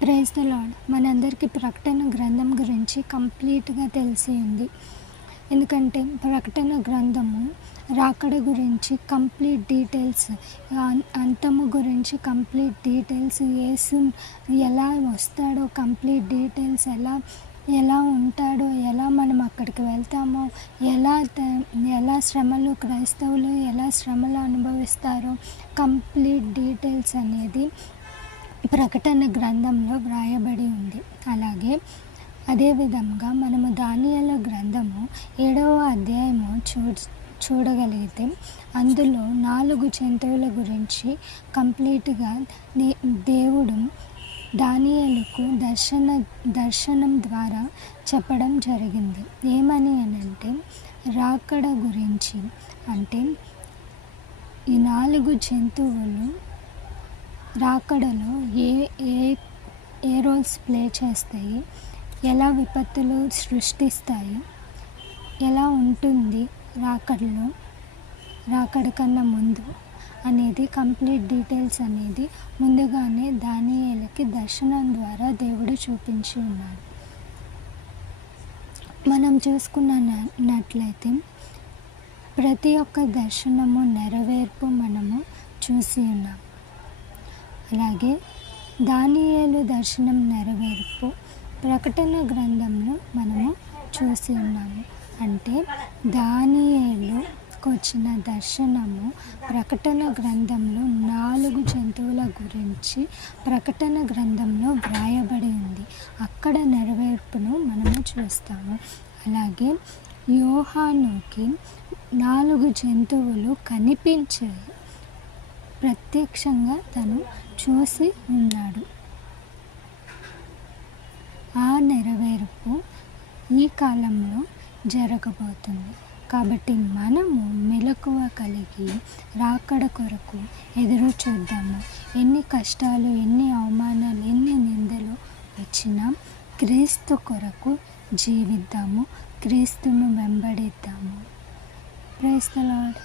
Praise the lord. మనందరికీ ప్రకటన గ్రంథం గురించి కంప్లీట్గా తెలిసి ఉంది. ఎందుకంటే ప్రకటన గ్రంథము రాకడ గురించి కంప్లీట్ డీటెయిల్స్, అంతము గురించి కంప్లీట్ డీటెయిల్స్, యేసు ఎలా వస్తాడో కంప్లీట్ డీటెయిల్స్, ఎలా ఉంటాడో, ఎలా మనం అక్కడికి వెళ్తామో, ఎలా శ్రమలు, క్రైస్తవులు ఎలా శ్రమలు అనుభవిస్తారో కంప్లీట్ డీటెయిల్స్ అనేది ప్రకటన గ్రంథంలో వ్రాయబడి ఉంది. అలాగే అదేవిధంగా మనము దానియేలు గ్రంథము 7వ అధ్యాయము చూడగలిగితే అందులో 4 జంతువుల గురించి కంప్లీట్గా దేవుడు దానియేలుకు దర్శనం ద్వారా చెప్పడం జరిగింది. ఏమని అనంటే రాకడ గురించి, అంటే ఈ 4 జంతువులు రాకడలో ఏ రోల్స్ ప్లే చేస్తాయి, ఎలా విపత్తులు సృష్టిస్తాయి, ఎలా ఉంటుంది రాకడ కన్నా ముందు అనేది కంప్లీట్ డీటెయిల్స్ అనేది ముందుగానే దానియేలుకి దర్శనం ద్వారా చూపించి ఉన్నాడు. మనం చూసుకున్నట్లయితే ప్రతి ఒక్క దర్శనము నెరవేర్పు మనము చూసి ఉన్నాం. అలాగే దానియేలు దర్శనం నెరవేర్పు ప్రకటన గ్రంథంలో మనము చూసి ఉన్నాము. అంటే దానియేలుకు వచ్చిన దర్శనము ప్రకటన గ్రంథంలో 4 జంతువుల గురించి ప్రకటన గ్రంథంలో వ్రాయబడి ఉంది. అక్కడ నెరవేర్పును మనము చూస్తాము. అలాగే యోహానుకి 4 జంతువులు కనిపించాయి, ప్రత్యక్షంగా తను చూసి ఉన్నాడు. ఆ నెరవేర్పు ఈ కాలంలో జరగబోతుంది. కాబట్టి మనము మెలకువ కలిగి రాకడ కొరకు ఎదురు చూద్దాము. ఎన్ని కష్టాలు, ఎన్ని అవమానాలు, ఎన్ని నిందలు వచ్చినా క్రీస్తు కొరకు జీవిద్దాము, క్రీస్తును వెంబడిద్దాము. Praise the lord.